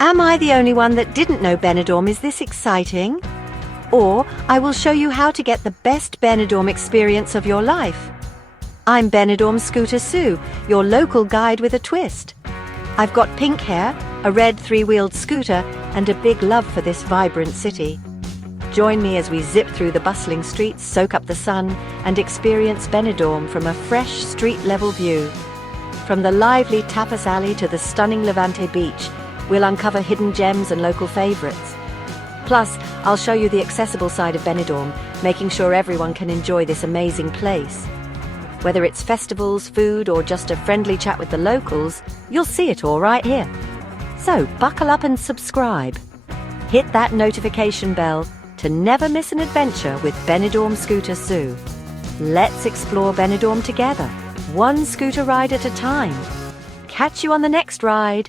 Am I the only one that didn't know Benidorm is this exciting? Or I will show you how to get the best Benidorm experience of your life. I'm Benidorm Scooter Sue, your local guide with a twist. I've got pink hair, a red three-wheeled scooter, and a big love for this vibrant city. Join me as we zip through the bustling streets, soak up the sun, and experience Benidorm from a fresh street-level view. From the lively tapas alley to the stunning Levante Beach, we'll uncover hidden gems and local favorites. Plus, I'll show you the accessible side of Benidorm, making sure everyone can enjoy this amazing place. Whether it's festivals, food, or just a friendly chat with the locals, you'll see it all right here. So buckle up and subscribe. Hit that notification bell to never miss an adventure with Benidorm Scooter Sue. Let's explore Benidorm together, one scooter ride at a time. Catch you on the next ride.